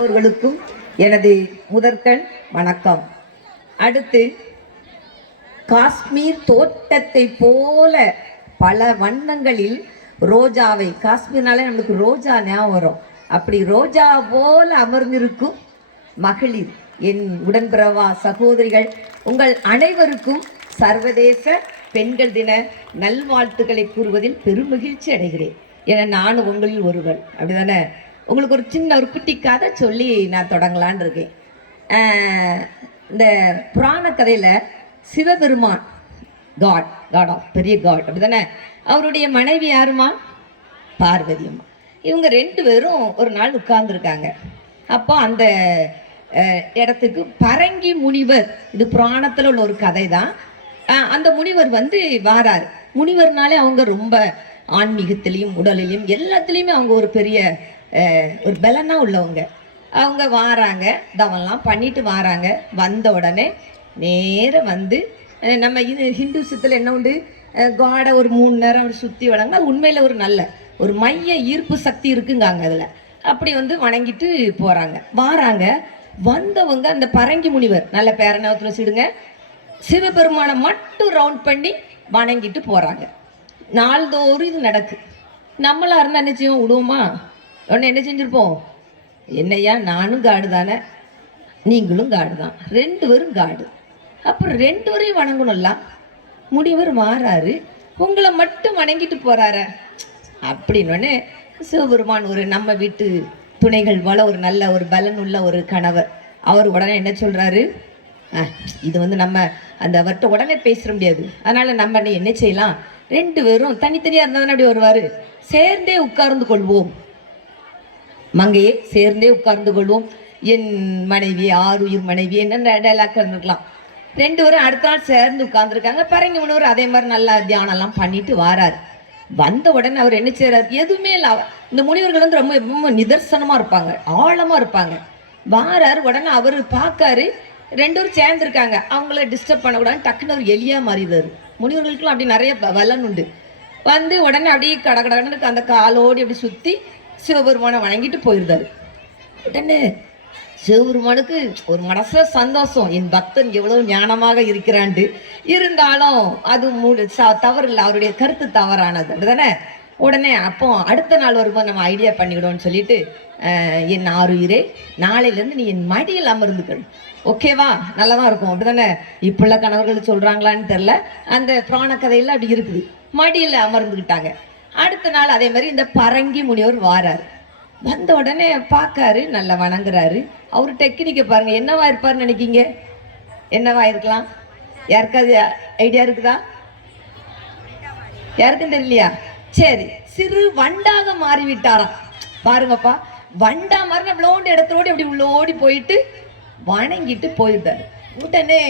அவர்களுக்கும் எனது முதற்கண் வணக்கம். அடுத்து, காஷ்மீர் தோட்டத்தை போல பல வண்ணங்களில் ரோஜாவை, காஷ்மீர்னாலே நம்மளுக்கு ரோஜா ஞாபகம் வரும், அப்படி ரோஜா போல அமர்ந்திருக்கும் மகளிர் என் உடன்பிறவா சகோதரிகள் உங்கள் அனைவருக்கும் சர்வதேச பெண்கள் தின நல்வாழ்த்துக்களை கூறுவதில் பெருமகிழ்ச்சி அடைகிறேன். ஏன்னா நானும் உங்களில் ஒருவர், அப்படிதானே? உங்களுக்கு ஒரு சின்ன ஒரு குட்டி கதை சொல்லி நான் தொடங்கலான் இருக்கேன். இந்த புராண கதையில் சிவபெருமான் காட் ஆஃப் பெரிய காட், அப்படிதானே? அவருடைய மனைவி யாருமா? பார்வதி அம்மா. இவங்க ரெண்டு பேரும் ஒரு நாள் உட்கார்ந்துருக்காங்க. அப்போ அந்த இடத்துக்கு பரங்கி முனிவர், இது புராணத்தில் உள்ள ஒரு கதை தான். அந்த முனிவர் வாரார். முனிவர்னாலே அவங்க ரொம்ப ஆன்மீகத்திலையும் உடலிலையும் எல்லாத்துலேயுமே அவங்க ஒரு பெரிய ஒரு பலனா உள்ளவங்க. அவங்க வாராங்க, தவெல்லாம் பண்ணிட்டு வாராங்க. வந்த உடனே நேரம் நம்ம இது ஹிந்துசத்தில் என்ன உண்டு, காடை ஒரு 3 நேரம் சுற்றி வழங்க. அது உண்மையில் ஒரு நல்ல ஒரு மைய ஈர்ப்பு சக்தி இருக்குங்காங்க அதில். அப்படி வணங்கிட்டு போகிறாங்க. வாராங்க. வந்தவங்க அந்த பரங்கி முனிவர், நல்ல பேரனவத்தில் வச்சுடுங்க, சிவபெருமானை மட்டும் ரவுண்ட் பண்ணி வணங்கிட்டு போகிறாங்க. நாள்தோறும் இது நடக்கு. நம்மளாக இருந்தால் என்ன செய்வோம்? விடுவோமா? உடனே என்ன செஞ்சுருப்போம்? என்னையா, நானும் காடு தானே, நீங்களும் காடு தான், 2 பேரும் காடு, அப்புறம் 2 பேரையும் வணங்கணும்ல. முனிவர் மாறாரு, உங்களை மட்டும் வணங்கிட்டு போகிறார அப்படின்னு சிவபெருமான், ஒரு நம்ம வீட்டு துணைகள் போல ஒரு நல்ல ஒரு பலன் உள்ள ஒரு கணவர், அவர் உடனே என்ன சொல்கிறாரு, இது நம்ம அந்த அவர்கிட்ட உடனே பேச முடியாது, அதனால் நம்ம என்ன செய்யலாம், 2 பேரும் தனித்தனியாக இருந்தால் அப்படி வருவார், சேர்ந்தே உட்கார்ந்து கொள்வோம், மங்கையே சேர்ந்தே உட்கார்ந்து கொள்வோம், என் மனைவி, ஆறுயிர் மனைவி, என்ன டைலாக் இருந்துக்கலாம். 2 பேரும் அடுத்த நாள் சேர்ந்து உட்கார்ந்துருக்காங்க. பரங்கி முனிவர் அதே மாதிரி நல்லா தியானம்லாம் பண்ணிட்டு வாரார். வந்த உடனே அவர் என்ன செய்யறாரு, எதுவுமே இல்லை. இந்த முனிவர்கள் ரொம்ப ரொம்ப நிதர்சனமாக இருப்பாங்க, ஆழமாக இருப்பாங்க. வாரார். உடனே அவர் பார்க்காரு, 2 பேரும் சேர்ந்துருக்காங்க, அவங்கள டிஸ்டர்ப் பண்ணக்கூடாது, டக்குன்னு ஒரு எலியாக மாறிடுறாரு. முனிவர்களுக்கெல்லாம் அப்படி நிறைய வலன் உண்டு. உடனே அப்படியே கடகடன்னு அந்த காலோடி அப்படி சுற்றி சிவபெருமானை வணங்கிட்டு போயிருந்தாரு. உடனே சிவபெருமானுக்கு ஒரு மனசுல சந்தோஷம், என் பக்தன் எவ்வளவு ஞானமாக இருக்கிறான்ட்டு. இருந்தாலும் அது தவறு இல்லை, அவருடைய கருத்து தவறானது, அப்படிதானே? உடனே அப்போ அடுத்த நாள் வரும்போது நம்ம ஐடியா பண்ணிவிடுவோம்னு சொல்லிட்டு, என் ஆறுயிரே, நாளையிலேருந்து நீ என் மடியில் அமர்ந்துக்கள், ஓகேவா? நல்லா தான் இருக்கும், அப்படிதானே? இப்போள்ள கணவர்கள் சொல்கிறாங்களான்னு தெரில, அந்த புராண கதையில் அப்படி இருக்குது. மடியில் அமர்ந்துக்கிட்டாங்க. அடுத்த நாள் அதே மாதிரி இந்த பரங்கி முனிவர் வாராரு. வந்த உடனே பார்க்காரு, நல்லா வணங்குறாரு. அவர் டெக்னிக்கை பாருங்க, என்னவா இருப்பார்னு நினைக்கிங்க? என்னவா இருக்கலாம்? யாருக்காவது ஐடியா இருக்குதா? யாருக்கும் தெரியலையா? சரி, சிறு வண்டாக மாறிவிட்டாராம். பாருங்கப்பா, வண்டா மாதிரி நம்மளோண்டு இடத்தோடு அப்படி உள்ளோடி போயிட்டு வணங்கிட்டு போயிருந்தாரு. உடனே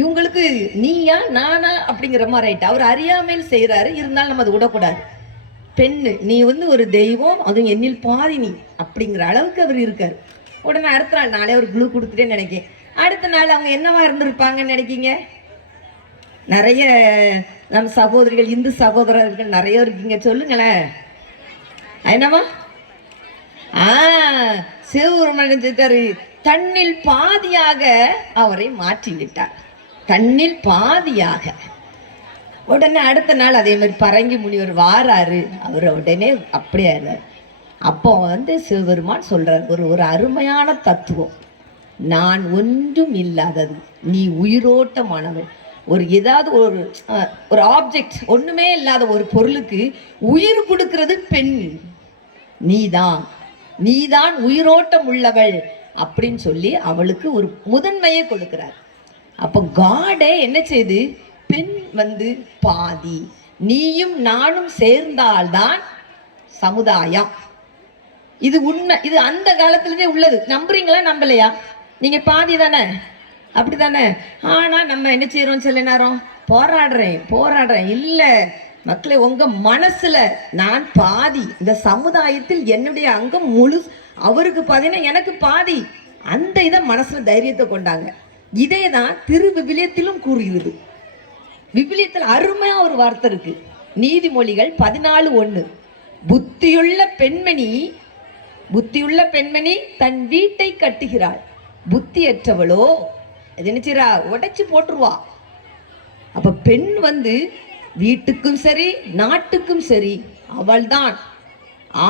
இவங்களுக்கு நீயா நானா அப்படிங்கிற மாதிரி ஆயிட்டு. அவர் அறியாமையில் செய்கிறாரு, இருந்தாலும் நம்ம அதை விடக்கூடாது. பெண்ணு, நீ ஒரு தெய்வம், அதுவும் என்னில் பாதி நீ அப்படிங்கிற அளவுக்கு அவர் இருக்கார். உடனே அடுத்த நாள், நாளே ஒரு குழு கொடுத்துட்டேன்னு நினைக்கிறேன். அடுத்த நாள் அவங்க என்னவா இருந்திருப்பாங்கன்னு நினைக்கிங்க? நிறைய நம்ம சகோதரிகள், இந்து சகோதரர்கள் நிறைய இருக்கீங்க, சொல்லுங்களேன். என்னவா? சிவபெருமான் செஞ்சாரு, தன்னில் பாதியாக அவரை மாற்றி விட்டார், தன்னில் பாதியாக. உடனே அடுத்த நாள் அதே மாதிரி பரங்கி முனிவர் வாராரு. அவர் உடனே அப்படியே ஆறாரு. அப்போ சிவபெருமான் சொல்றார் ஒரு அருமையான தத்துவம், நான் ஒன்றும் இல்லாதது, நீ உயிரோட்டமானவன். ஏதாவது ஒரு ஆப்ஜெக்ட், ஒண்ணுமே இல்லாத ஒரு பொருளுக்கு உயிர் கொடுக்கிறது பெண், நீதான் உயிரோட்டம் உள்ளவள் அப்படின்னு சொல்லி அவளுக்கு ஒரு முதன்மையை கொடுக்கிறார். அப்போ காடே என்ன செய்து, பெண் பாதி, நீயும் நானும் சேர்ந்தால்தான் சமுதாயம். இது உண்மை, இது அந்த காலத்துலதே உள்ளது. நம்புறீங்களா நம்பலையா? நீங்க பாதி தானே, அப்படித்தானே? ஆனா நம்ம என்ன செய்யறோம், சில நேரம் போராடுறேன் இல்ல மக்களே, உங்க மனசுல நான் பாதி, இந்த சமுதாயத்தில் என்னுடைய அங்கம் முழு, அவருக்கு பாதினா எனக்கு பாதி, அந்த இதை மனசுல தைரியத்தை கொண்டாங்க. இதே தான் திருவிவிலியத்திலும் கூறுகிறது. விவிலியத்தில் அருமையா ஒரு வார்த்தை இருக்கு, நீதிமொழிகள் 14:1, புத்தியுள்ள பெண்மணி புத்தியுள்ள பெண்மணி தன் வீட்டை கட்டுகிறாள், புத்தியற்றவளோ அது நினைச்சிரா உடைச்சு போட்டுருவா. அப்ப பெண் வீட்டுக்கும் சரி நாட்டுக்கும் சரி அவள்தான்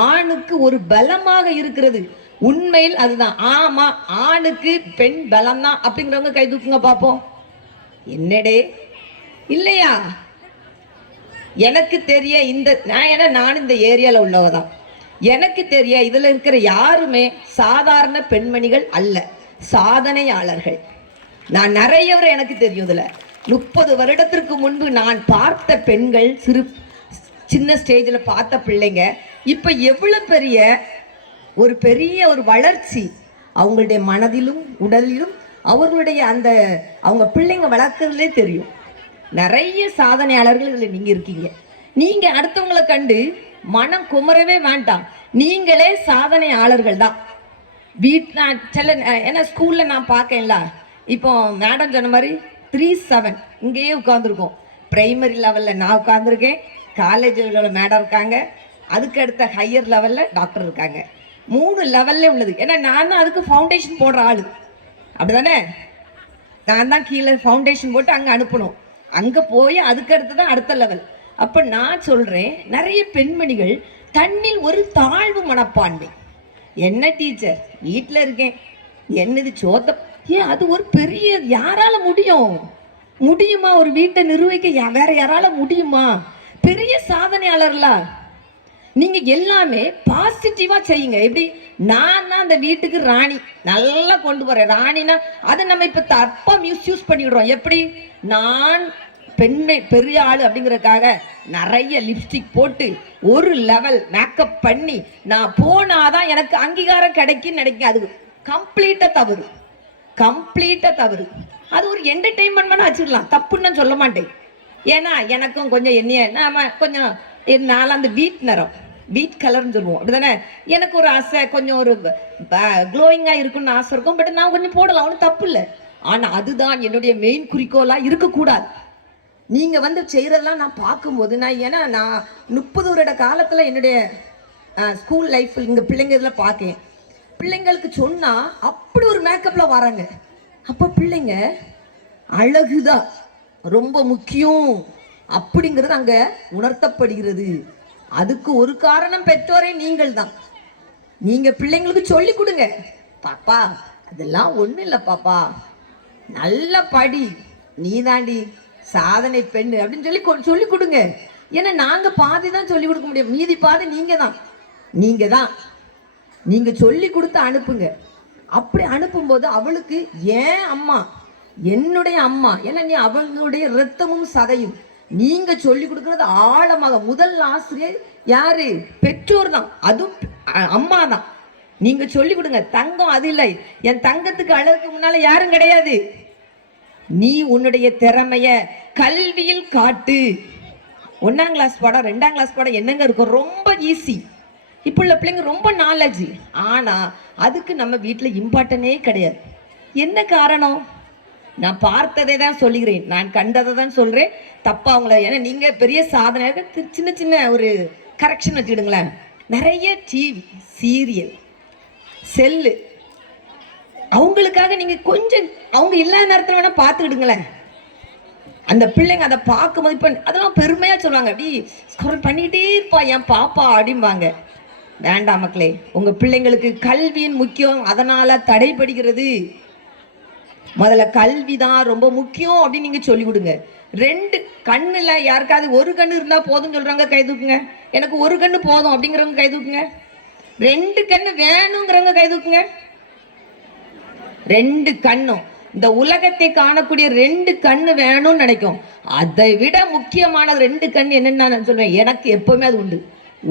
ஆணுக்கு ஒரு பலமாக இருக்கிறது. உண்மையில் அதுதான். ஆமா, ஆணுக்கு பெண் பலம் தான் அப்படிங்கிறவங்க கை தூக்குங்க பார்ப்போம். என்னடே இல்லையா? எனக்கு தெரிய நான் இந்த ஏரியாவில் உள்ளவதான். எனக்கு தெரிய இதுல இருக்கிற யாருமே சாதாரண பெண்மணிகள் அல்ல, சாதனையாளர்கள். நான் நிறையவரை எனக்கு தெரியும். இதுல 30 வருடத்திற்கு முன்பு நான் பார்த்த பெண்கள், சின்ன ஸ்டேஜில் பார்த்த பிள்ளைங்க இப்ப எவ்வளவு பெரிய ஒரு வளர்ச்சி அவங்களுடைய மனதிலும் உடலிலும் அவர்களுடைய அவங்க பிள்ளைங்க வளர்க்கறதுலே தெரியும். நிறைய சாதனையாளர்கள் இதில் நீங்க இருக்கீங்க. நீங்க அடுத்தவங்களை கண்டு மனம் குமரவே வேண்டாம். நீங்களே சாதனையாளர்கள் தான். ஏன்னா ஸ்கூல்ல நான் பார்க்கல, இப்போ மேடம் சொன்ன மாதிரி 3-7 இங்கேயே உட்காந்துருக்கோம். பிரைமரி லெவலில் நான் உட்காந்துருக்கேன், காலேஜ் லெவலில் மேடம் இருக்காங்க, அதுக்கு அடுத்த ஹையர் லெவலில் டாக்டர் இருக்காங்க. 3 லெவல்ல உள்ளது. ஏன்னா நான் தான் அதுக்கு ஃபவுண்டேஷன் போடுற ஆளு, அப்படிதானே? நான் தான் கீழே ஃபவுண்டேஷன் போட்டு அங்கே அனுப்பணும், அங்கே போய் அதுக்கு அடுத்து தான் அடுத்த லெவல். அப்போ நான் சொல்கிறேன், நிறைய பெண்மணிகள் தன்னில் ஒரு தாழ்வு மனப்பான்மை. என்ன டீச்சர் வீட்டில் இருக்கேன், என்னது சோத்த, அது ஒரு பெரிய, யாரால முடியுமா ஒரு வீட்டை நிர்வகிக்க? வேற யாரால முடியுமா? பெரிய சாதனையாளர்களா? நீங்க எல்லாமே பாசிட்டிவா செய்யுங்க. எப்படி நான் தான் அந்த வீட்டுக்கு ராணி, நல்லா கொண்டு போறேன். ராணினா அதை நம்ம இப்ப தப்பா மிஸ்யூஸ் பண்ணிடுறோம். எப்படி நான் பெரிய ஆளு அப்படிங்கறதுக்காக நிறைய லிப்ஸ்டிக் போட்டு ஒரு லெவல் மேக்கப் பண்ணி நான் போனாதான் எனக்கு அங்கீகாரம் கிடைக்கும் நினைக்க, அது கம்ப்ளீட்டா தவறு. அது ஒரு என்டர்டெயின்மெண்ட் பண்ண வச்சிடலாம், தப்புன்னு சொல்ல மாட்டேன். ஏன்னா எனக்கும் கொஞ்சம் நாம கொஞ்சம் நாலாம் அந்த வீட் கலர்னு சொல்லுவோம், அப்படிதானே? எனக்கு ஒரு ஆசை, கொஞ்சம் ஒரு க்ளோயிங்கா இருக்குன்னு ஆசை இருக்கும். பட் நான் கொஞ்சம் போடலாம், ஒன்றும் தப்பு இல்லை. ஆனா அதுதான் என்னுடைய மெயின் குறிக்கோளா இருக்கக்கூடாது. நீங்க செய்யறதெல்லாம் நான் பார்க்கும்போது நான் 30 வருட காலத்துல என்னுடைய ஸ்கூல் லைஃப் இங்க பிள்ளைங்க இதில் பார்க்கேன். பிள்ளைங்களுக்கு சொன்னா அப்படி ஒரு மேக்கப்ல வராங்க. அப்ப பிள்ளைங்க அழகுதான் ரொம்ப முக்கியம் அப்படிங்கிறது அங்க உணர்த்தப்படுகிறது. அதுக்கு ஒரு காரணம் பெற்றோரே நீங்கள் தான். நீங்க பிள்ளைங்களுக்கு சொல்லி கொடுங்க, பாப்பா அதெல்லாம் ஒண்ணும் இல்லை பாப்பா, நல்ல படி, நீ தாண்டி சாதனை பெண் அப்படின்னு சொல்லி கொடுங்க. ஏன்னா நாங்க பாதி தான் சொல்லி கொடுக்க முடியும், மீதி பாதி நீங்க தான் நீங்க சொல்லி கொடுத்து அனுப்புங்க. அப்படி அனுப்பும்போது அவளுக்கு ஏன் அம்மா, என்னுடைய அம்மா, ஏன்னா நீ அவங்களுடைய ரத்தமும் சதையும். நீங்க சொல்லி கொடுக்கறது ஆழமாக. முதல் ஆசிரியர் யாரு? பெற்றோர் தான், அதுவும் அம்மா தான். நீங்க சொல்லி கொடுங்க. தங்கம் அது இல்லை, என் தங்கத்துக்கு அழகுக்கு முன்னால யாரும் கிடையாது. நீ உன்னுடைய திறமைய கல்வியில் காட்டு. 1ஆம் கிளாஸ் பாடம் 2ஆம் கிளாஸ் பாடம் என்னங்க இருக்கும், ரொம்ப ஈஸி. இப்போ உள்ள பிள்ளைங்க ரொம்ப நாலேஜ், ஆனா அதுக்கு நம்ம வீட்டில் இம்பார்ட்டனே கிடையாது. என்ன காரணம்? நான் பார்த்ததை தான் சொல்லுகிறேன், நான் கண்டதை தான் சொல்றேன். தப்பா அவங்கள, ஏன்னா நீங்க பெரிய சாதனை, சின்ன ஒரு கரெக்ஷன் வச்சுடுங்களேன். நிறைய டிவி சீரியல் செல்லு, அவங்களுக்காக நீங்க கொஞ்சம் அவங்க இல்லாத நேரத்தில் வேணா பார்த்துக்கிடுங்களேன். அந்த பிள்ளைங்க அதை பார்க்கும்போது இப்போ அதெல்லாம் பெருமையா சொல்லுவாங்க, அப்படி ஸ்க்ரோல் பண்ணிக்கிட்டே இருப்பா என் பாப்பா அப்படிம்பாங்க. வேண்டாம் மக்களே, உங்க பிள்ளைங்களுக்கு கல்வியின் முக்கியம், அதனால தடைபடுகிறது. முதல்ல கல்வி தான் ரொம்ப முக்கியம் அப்படின்னு நீங்க சொல்லி கொடுங்க. 2 கண்ணுல யாருக்காவது ஒரு கண்ணு இருந்தா போதும் சொல்றாங்க, கை தூக்குங்க. எனக்கு ஒரு கண்ணு போதும் அப்படிங்கிறவங்க கை தூக்குங்க. 2 கண்ணு வேணுங்கிறவங்க கை தூக்குங்க. 2 கண்ணும், இந்த உலகத்தை காணக்கூடிய 2 கண்ணு வேணும்னு நினைக்கும். அதை விட முக்கியமானது 2 கண்ணு என்னன்னு நான் சொல்றேன். எனக்கு எப்பவுமே அது உண்டு,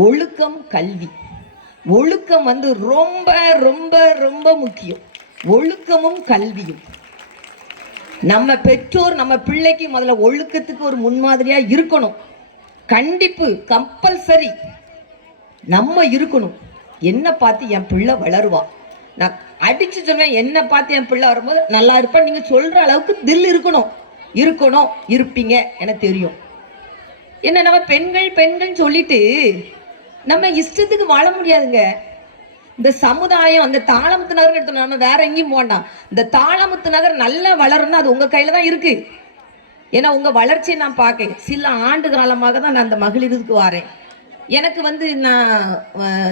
ஒழுக்கம், கல்வி. ஒழுக்கம் ரொம்ப ரொம்ப ரொம்ப முக்கியம். ஒழுக்கமும் கல்வியும். நம்ம பெற்றோர் நம்ம பிள்ளைக்கு முதல்ல ஒழுக்கத்துக்கு ஒரு முன்மாதிரியா இருக்கணும். கண்டிப்பு, கம்பல்சரி நம்ம இருக்கணும். என்ன பார்த்து என் பிள்ளை வளருவா, நான் அடிச்சு சொல்றேன், என்ன பார்த்து என் பிள்ளை வரும்போது நல்லா இருப்பேன் நீங்க சொல்ற அளவுக்கு தில் இருக்கணும். இருப்பீங்க எனக்கு தெரியும். என்ன நம்ம பெண்கள் சொல்லிட்டு நம்ம இஷ்டத்துக்கு வாழ முடியாதுங்க. இந்த சமுதாயம் அந்த தாளமுத்து நகர் எடுத்தோம், நம்ம வேற எங்கேயும் போண்டாம். இந்த தாளமுத்து நகர் நல்லா வளரணும், அது உங்க கையில தான் இருக்கு. ஏன்னா உங்க வளர்ச்சியை நான் பார்க்கேன். சில ஆண்டு காலமாக தான் நான் அந்த மகளிருக்கு வரேன். எனக்கு வந்து நான்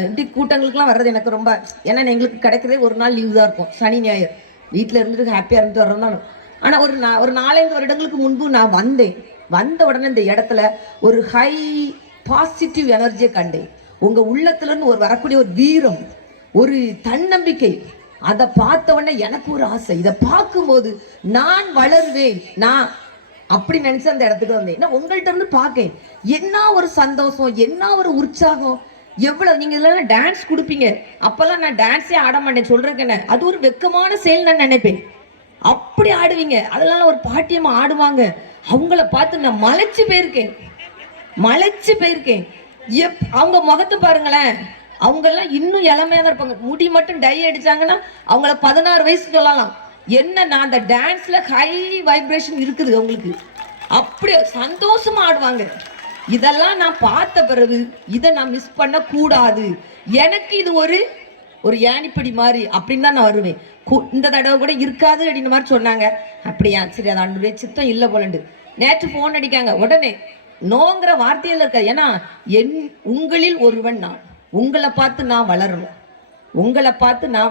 இப்படி கூட்டங்களுக்குலாம் வர்றது எனக்கு ரொம்ப, ஏன்னா எங்களுக்கு கிடைக்கிறதே ஒரு நாள் லீவு தான் இருக்கும், சனி ஞாயிறு. வீட்டில் இருந்துட்டு ஹாப்பியாக இருந்துட்டு வர்றோம் தான். ஆனால் ஒரு 4-5 வருடங்களுக்கு முன்பு நான் வந்த உடனே இந்த இடத்துல ஒரு ஹை பாசிட்டிவ் எனர்ஜியை கண்டேன். உங்க உள்ளத்துல இருந்து ஒரு வரக்கூடிய ஒரு வீரம், ஒரு தன்னம்பிக்கை, அதை பார்த்த உடனே எனக்கு ஒரு ஆசை. இதை பார்க்கும்போது நான் வளருவேன், நான் அப்படி நினைச்சு அந்த இடத்துக்கு வந்தேன். உங்கள்கிட்ட இருந்து பார்க்கேன், என்ன ஒரு சந்தோஷம், என்ன ஒரு உற்சாகம். எவ்வளவு நீங்க இதெல்லாம் டான்ஸ் கொடுப்பீங்க, அப்பெல்லாம் நான் டான்ஸே ஆட மாட்டேன் சொல்றேன். அது ஒரு வெக்கமான செயல் நான் நினைப்பேன். அப்படி ஆடுவீங்க, அதெல்லாம் ஒரு பாட்டியம்மா ஆடுவாங்க. அவங்கள பார்த்து நான் மலைச்சு போயிருக்கேன். அவங்க முகத்தை பாருங்களேன், அவங்க எல்லாம் இன்னும் இளமையா தான் இருப்பாங்க. முடி மட்டும் டை அடிச்சாங்கன்னா அவங்கள 16 வயசு சொல்லலாம். என்ன நான் அந்த டான்ஸ்ல ஹை வைப்ரேஷன் இருக்குது அவங்களுக்கு, அப்படி சந்தோஷமா ஆடுவாங்க. இதெல்லாம் நான் பார்த்த பிறகு இதை நான் மிஸ் பண்ண கூடாது, எனக்கு இது ஒரு ஏணிப்படி மாதிரி அப்படின்னு தான் நான் வருவேன். இந்த தடவை கூட இருக்காது அப்படின்ற மாதிரி சொன்னாங்க. அப்படியா, சரி, அது அன்றைய சித்தம் இல்லை போலண்டு. நேற்று போன் அடிக்காங்க, உடனே நோங்கிற வார்த்தையில் இருக்க. ஏன்னா உங்களில் ஒருவன் நான், உங்களை பார்த்து நான்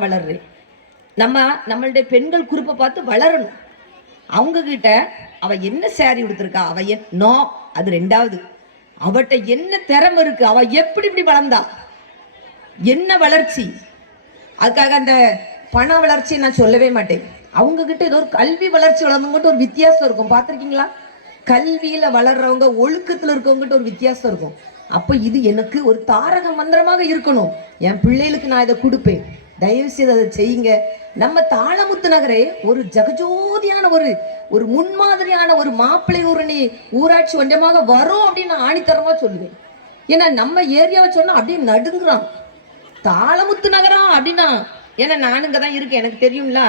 வளர்றேன். நம்மளுடைய பெண்கள் குரூப்பை பார்த்து வளரணும். அவங்க கிட்ட அவ என்ன சாரி கொடுத்துருக்கா, நோ, அது 2வது. அவட்ட என்ன திறமை இருக்கு, அவ எப்படி வளர்ந்தா, என்ன வளர்ச்சி. அதுக்காக அந்த பண வளர்ச்சி நான் சொல்லவே மாட்டேன். அவங்க கிட்ட ஏதோ ஒரு கல்வி வளர்ச்சி வளர்ந்தவங்ககிட்ட ஒரு வித்தியாசம் இருக்கும், பார்த்துருக்கீங்களா? கல்வியில வளர்றவங்க, ஒழுக்கத்துல இருக்கவங்ககிட்ட ஒரு வித்தியாசம் இருக்கும். அப்ப இது எனக்கு ஒரு தாரக மந்திரமாக இருக்கணும். என் பிள்ளைகளுக்கு நான் இதை கொடுப்பேன். தயவு செய்து அதை செய்யுங்க. நம்ம தாளமுத்து நகரே ஒரு ஜகஜோதியான ஒரு முன்மாதிரியான ஒரு மாப்பிள்ளை ஊராட்சி ஒன்றமாக வரும் அப்படின்னு நான் ஆணித்தரமா சொல்லுவேன். ஏன்னா நம்ம ஏரியாவை சொன்னா அப்படியே நடுங்குறான், தாளமுத்து நகரா அப்படின்னா. ஏன்னா நானுங்க தான் இருக்கேன், எனக்கு தெரியும்ல.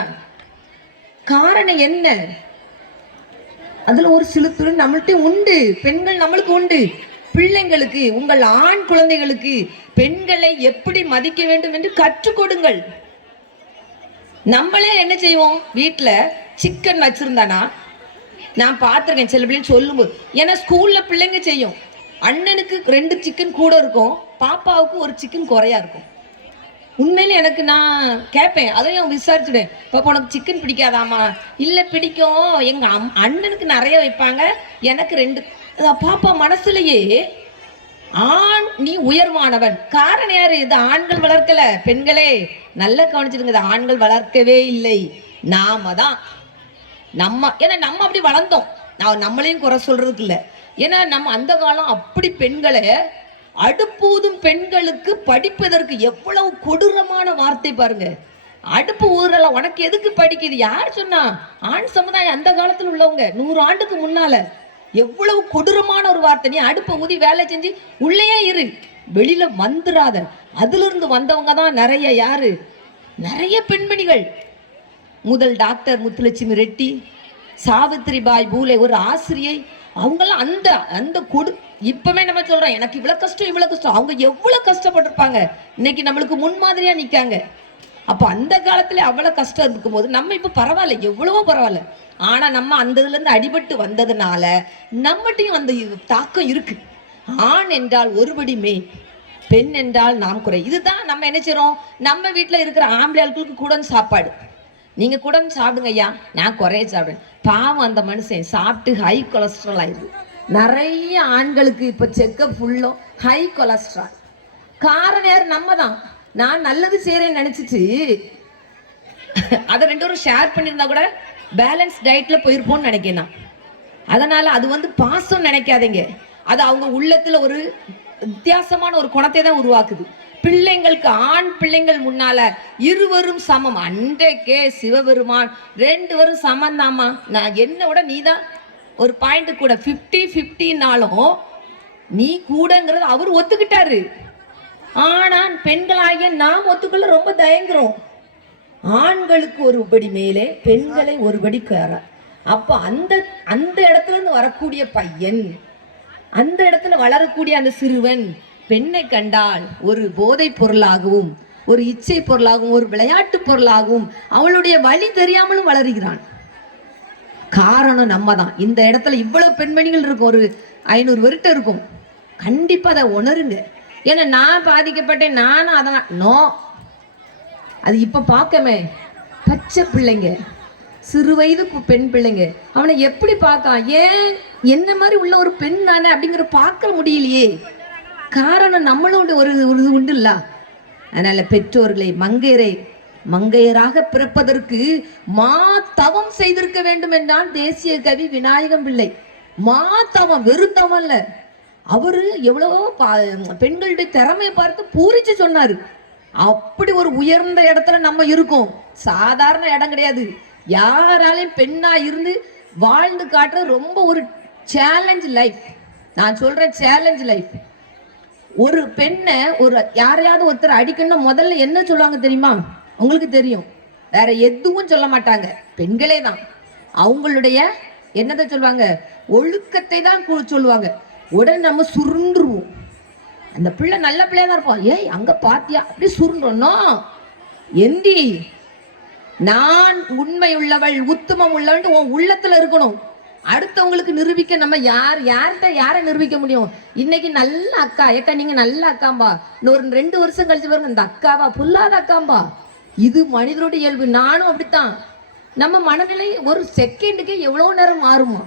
காரணம் என்ன? அதுல ஒரு சிலுத்துரு நம்மள்ட்ட உண்டு, பெண்கள் நம்மளுக்கு உண்டு. பிள்ளைங்களுக்கு, உங்கள் ஆண் குழந்தைகளுக்கு பெண்களை எப்படி மதிக்க வேண்டும் என்று கற்றுக் கொடுங்கள். நம்மளே என்ன செய்வோம், வீட்டுல சிக்கன் வச்சிருந்தானா நான் பார்த்துருக்கேன் சில பிள்ளைங்க சொல்லும்போது. ஏன்னா ஸ்கூல்ல பிள்ளைங்க செய்யும், அண்ணனுக்கு 2 சிக்கன் கூட இருக்கும், பாப்பாவுக்கு 1 சிக்கன் குறையா இருக்கும். உண்மையில எனக்கு நான் கேட்பேன், அதையும் விசாரிச்சுடுவேன். பாப்பா உனக்கு சிக்கன் பிடிக்காதாமா? இல்லை பிடிக்கும், எங்க அண்ணனுக்கு நிறைய வைப்பாங்க, எனக்கு 2. பாப்பா மனசுலயே ஆண் நீ உயர்வானவன். காரணம் யாரு? இது ஆண்கள் வளர்க்கல. பெண்களே நல்லா கவனிச்சிருங்க, ஆண்கள் வளர்க்கவே இல்லை, நாம தான். ஏன்னா நம்ம அப்படி வளர்ந்தோம், நம்மளையும் குறை சொல்றதுக்கு இல்லை. ஏன்னா நம்ம அந்த காலம் அப்படி பெண்களை அடுப்பூதும் பெண்களுக்கு படிப்பதற்கு எவ்வளவு கொடூரமான வார்த்தை பாருங்க. அடுப்பு ஊறல, உனக்கு எதுக்கு படிக்குது, யார் சொன்னா? ஆண் சமுதாயம் அந்த காலத்துல உள்ளவங்க 100 ஆண்டுக்கு முன்னால எவ்வளவு கொடூரமான ஒரு வார்த்தை. நீ அடுப்பை ஊதி வேலை செஞ்சு உள்ளேயே இரு, வெளியில வந்துடாத. அதுல இருந்து வந்தவங்க தான் நிறைய பெண்மணிகள். முதல் டாக்டர் முத்துலட்சுமி ரெட்டி, சாவித்ரிபாய் பூலே ஒரு ஆசிரியை, அவங்கெல்லாம் அந்த இப்பவே நம்ம சொல்றோம் எனக்கு இவ்வளவு கஷ்டம், அவங்க எவ்வளவு கஷ்டப்பட்டிருப்பாங்க. இன்னைக்கு நம்மளுக்கு முன்மாதிரியா நிக்காங்க. அப்ப அந்த காலத்துல அவ்வளவு கஷ்டம் இருக்கும்போது நம்ம இப்ப பரவாயில்ல, எவ்வளவோ பரவாயில்ல. ஆனா நம்ம அந்த இதுல இருந்து அடிபட்டு வந்ததுனால நம்மகிட்டையும் அந்த தாக்கம் இருக்கு. ஆண் என்றால் ஒருபடி மேல், பெண் என்றால் நாம் குறை. இதுதான் நம்ம என்ன செய்றோம், நம்ம வீட்டுல இருக்கிற ஆம்பளைகளுக்கு கூட சாப்பாடு, நீங்க கூட சாப்பிடுங்க ஐயா, நான் குறைய சாப்பிடுவேன். பாவம் அந்த மனுஷன் சாப்பிட்டு ஹை கொலஸ்ட்ரால் ஆயிடுது. நிறைய ஆண்களுக்கு இப்ப செக்கப் ஃபுல்லும் ஹை கொலஸ்ட்ரால். காரணம் யார்? நம்ம தான். நான் நல்லது செய்யறேன்னு நினைச்சிட்டு அதை 2 பேரும் ஷேர் பண்ணியிருந்தா கூட பேலன்ஸ் டயட்ல போயிருப்போம்னு நினைக்கிறேன். அதனால அது பாசம் நினைக்காதீங்க, அது அவங்க உள்ளத்துல ஒரு வித்தியாசமான ஒரு குணத்தை தான் உருவாக்குது. பிள்ளைங்களுக்கு, ஆண் பிள்ளைங்கள் முன்னால இருவரும் சமம். அன்றைக்கே சிவபெருமான் 2 பேரும் சமந்தாமா, நான் என்ன விட நீதான் ஒரு பாயிண்ட் கூட, 50-50னாலும் நீ கூடங்கிறது அவர் ஒத்துக்கிட்டாரு. ஆனா பெண்களாகிய நாம் ஒத்துக்கொள்ள ரொம்ப தயங்குறோம். ஆண்களுக்கு ஒருபடி மேலே, பெண்களை ஒருபடி கேற. அப்ப அந்த இடத்துல இருந்து வரக்கூடிய பையன், அந்த இடத்துல வளரக்கூடிய அந்த சிறுவன் பெண்ணை கண்டால் ஒரு போதை பொருளாகவும் ஒரு இச்சை பொருளாகவும் ஒரு விளையாட்டு பொருளாகவும் அவளுடைய வழி தெரியாமலும் வளருகிறான். காரணம் நம்ம தான். இந்த இடத்துல இவ்வளவு பெண்மணிகள் இருக்கும், ஒரு 500 பேர்கிட்ட இருக்கும். கண்டிப்பா அதை உணருங்க. ஏன்னா நான் பாதிக்கப்பட்டேன், நானும் அதெல்லாம் நோ. அது இப்ப பார்க்கமே பச்சை பிள்ளைங்க, சிறு வயது பெண் பிள்ளைங்க, அவனை எப்படி பார்க்கான்? ஏன் என்ன மாதிரி உள்ள ஒரு பெண் தானே அப்படிங்கிற பார்க்க முடியலையே. காரணம் நம்மளோட ஒரு இது உண்டு இல்ல. அதனால பெற்றோர்களை மங்கையராக பிறப்பதற்கு தவம் செய்திருக்க வேண்டும் என்றான் தேசிய கவி விநாயகம் பிள்ளை. தவம், வெறும் தவம் இல்ல. அவரு எவ்வளவோ பெண்களுடைய திறமையை பார்த்து பூரிச்சு சொன்னாரு. அப்படி ஒரு உயர்ந்த இடத்துல நம்ம இருக்கோம். சாதாரண இடம் கிடையாது. யாராலையும் பெண்ணா இருந்து வாழ்ந்து காட்டுறது ரொம்ப ஒரு சேலஞ்ச் லைஃப். நான் சொல்றேன் சேலஞ்ச் லைஃப். ஒரு பெண்ணை யாரையாவது ஒருத்தர் அடிக்கணும் முதல்ல என்ன சொல்லுவாங்க தெரியுமா? உங்களுக்கு தெரியும், வேற எதுவும் சொல்ல மாட்டாங்க, பெண்களே தான். அவங்களுடைய என்னதை சொல்லுவாங்க? ஒழுக்கத்தை தான் சொல்லுவாங்க. உடனே நம்ம சுருண்டுருவோம். அந்த பிள்ளை நல்ல பிள்ளையா தான் இருப்போம். ஏய் அங்க பாத்தியா அப்படி சுருண்டோம். எந்தி நான் உண்மை உள்ளவள் உத்தமம் உள்ளவள் உன் உள்ளத்துல இருக்கணும். அடுத்தவங்களுக்கு நிரூபிக்க நம்ம யாரை நிரூபிக்க முடியும்? இன்னைக்கு நல்ல அக்கா, ஏக்கா நீங்க நல்ல அக்காம்பா, இன்னொரு 2 வருஷம் கழிச்சு பாருங்க இந்த அக்காவா புல்லாத அக்காம்பா. இது மனிதனுடைய இயல்பு. நானும் அப்படித்தான். நம்ம மனநிலை ஒரு செகண்டுக்கே எவ்வளவு நேரம் மாறுமா?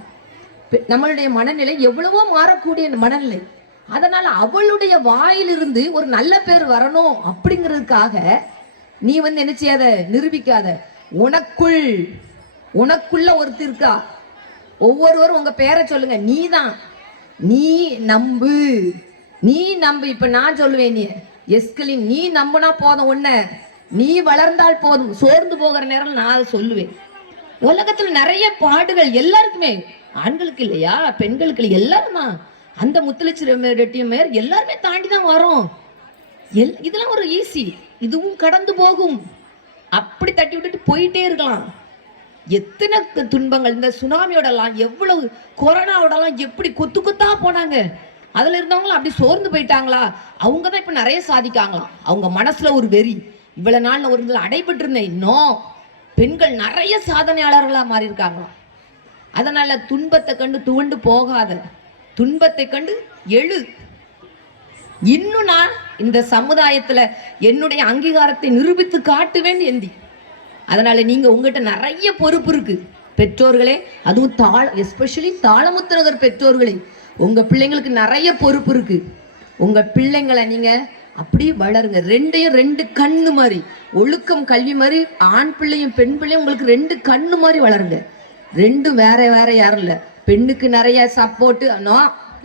நம்மளுடைய மனநிலை எவ்வளவோ மாறக்கூடிய மனநிலை. அதனால அவளுடைய வாயிலிருந்து ஒரு நல்ல பேர் வரணும் அப்படிங்கிறதுக்காக நீ என்ன செய்யாத, நிரூபிக்காத. உனக்குள்ள ஒருத்தர் இருக்கா. ஒவ்வொருவரும் உங்க பேரை சொல்லுங்க. நீ நம்பு. இப்ப நான் சொல்லுவேன், நீ எஸ்கலின் நீ நம்புனா போதும். நீ வளர்ந்தால் போதும். சோர்ந்து போகிற நேரம் நான் சொல்லுவேன். உலகத்துல நிறைய பாடுகள் எல்லாருக்குமே, ஆண்களுக்கு இல்லையா, பெண்களுக்கு இல்லை, எல்லாரும் தான். அந்த முத்துலட்சுமி எல்லாருமே தாண்டி தான் வரோம். இதெல்லாம் ஒரு ஈஸி, இதுவும் கடந்து போகும். அப்படி தட்டி விட்டுட்டு போயிட்டே இருக்கலாம். எத்தனை துன்பங்கள், இந்த சுனாமியோடலாம், எவ்வளவு கொரோனாவோடலாம் எப்படி கொத்தா போனாங்க. அதுல இருந்தவங்களும் அப்படி சோர்ந்து போயிட்டாங்களா? அவங்க தான் இப்ப நிறைய சாதிக்காங்களாம். அவங்க மனசுல ஒரு வெறி. இவ்வளவு நாள் ஒரு அடைபட்டு இருந்தேன். இன்னும் பெண்கள் நிறைய சாதனையாளர்களா மாறி இருக்காங்களாம். அதனால துன்பத்தை கண்டு துவண்டு போகாத, துன்பத்தை கண்டு எழு. இன்னும் நான் இந்த சமுதாயத்துல என்னுடைய அங்கீகாரத்தை நிரூபித்து காட்டுவேன் எந்தி. அதனால நீங்க உங்ககிட்ட நிறைய பொறுப்பு இருக்கு பெற்றோர்களே. அதுவும் எஸ்பெஷலி தாளமுத்து நகர் பெற்றோர்களே, உங்க பிள்ளைங்களுக்கு நிறைய பொறுப்பு இருக்கு. உங்க பிள்ளைங்களை நீங்க அப்படி வளருங்க. 2 கண்ணு மாதிரி, ஒழுக்கம் கல்வி மாதிரி, ஆண் பிள்ளையும் பெண் பிள்ளையும் உங்களுக்கு 2 கண்ணு மாதிரி வளருங்க. 2 வேற யாரும் இல்லை. பெண்ணுக்கு நிறைய சப்போர்ட்,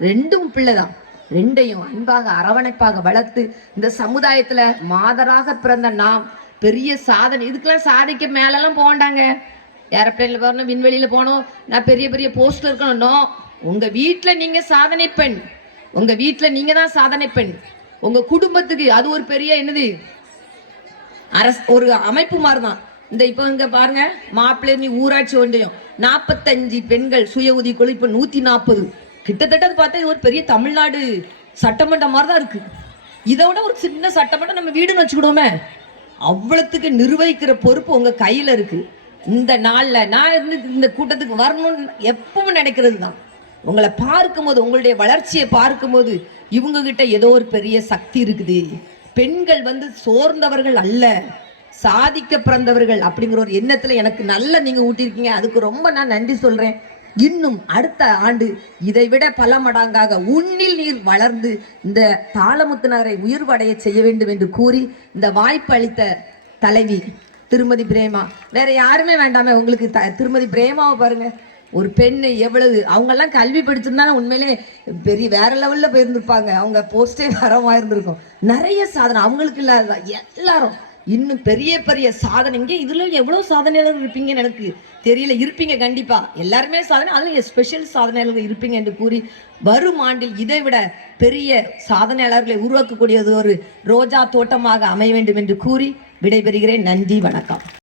2 பிள்ளைதான். 2ஐயும் அன்பாக அரவணைப்பாக வளர்த்து இந்த சமுதாயத்துல மாதராக பிறந்த நாம் பெரிய சாதனை. இதுக்கெல்லாம் சாதிக்க மேலெல்லாம் போண்டாங்க. ஏரோப்ளேன்ல போகணும், விண்வெளியில போகணும், நான் பெரிய போஸ்ட்ல இருக்கணும். உங்க வீட்டுல நீங்க சாதனை பெண். உங்க வீட்டுல நீங்க தான் சாதனை பெண். உங்க குடும்பத்துக்கு அது ஒரு பெரிய என்னது ஒரு அமைப்பு மாதிரிதான். இந்த இப்ப இங்க பாருங்க, மாப்பிள்ளை நீ ஊராட்சி ஒன்றியம் 45 பெண்கள் சுய உதவிக்குழு, இப்ப 140. கிட்டத்தட்ட பார்த்தா இது ஒரு பெரிய தமிழ்நாடு சட்டமன்றம் மாதிரி தான் இருக்கு. இதோட ஒரு சின்ன சட்டமன்றம் நம்ம வீடுன்னு வச்சுக்கிடுவோமே. அவ்வளவுக்கு நிர்வகிக்கிற பொறுப்பு உங்க கையில இருக்கு. இந்த நாள்ல நான் இந்த கூட்டத்துக்கு வரணும்னு எப்பவும் நினைக்கிறது தான். உங்களை பார்க்கும்போது, உங்களுடைய வளர்ச்சியை பார்க்கும்போது, இவங்க கிட்ட ஏதோ ஒரு பெரிய சக்தி இருக்குது. பெண்கள் சோர்ந்தவர்கள் அல்ல, சாதிக்க பிறந்தவர்கள் அப்படிங்கிற ஒரு எண்ணத்துல எனக்கு நல்ல நீங்க ஊட்டியிருக்கீங்க. அதுக்கு ரொம்ப நான் நன்றி சொல்றேன். இன்னும் அடுத்த ஆண்டு இதை விட பல மடங்காக உன்னில் நீர் வளர்ந்து இந்த தாளமுத்து நகரை உயிர்வடைய செய்ய வேண்டும் என்று கூறி இந்த வாய்ப்பு அளித்த தலைவி திருமதி பிரேமா, வேற யாருமே வேண்டாமே உங்களுக்கு. திருமதி பிரேமாவை பாருங்க, ஒரு பெண்ணு எவ்வளவு, அவங்கெல்லாம் கல்வி படிச்சிருந்தா உண்மையிலே பெரிய வேற லெவல்ல போயிருந்திருப்பாங்க. அவங்க போஸ்டே வரமா இருந்திருக்கும். நிறைய சாதனை அவங்களுக்கு இல்லாத எல்லாரும் இன்னும் பெரிய சாதனை. இங்கே இதுல எவ்வளவு சாதனையாளர்கள் இருப்பீங்கன்னு எனக்கு தெரியல. இருப்பீங்க கண்டிப்பா, எல்லாருமே சாதனை, அதுல ஸ்பெஷல் சாதனையாளர்கள் இருப்பீங்க என்று கூறி வரும் ஆண்டில் இதை விட பெரிய சாதனையாளர்களை உருவாக்கக்கூடியது ஒரு ரோஜா தோட்டமாக அமைய வேண்டும் என்று கூறி விடைபெறுகிறேன். நன்றி, வணக்கம்.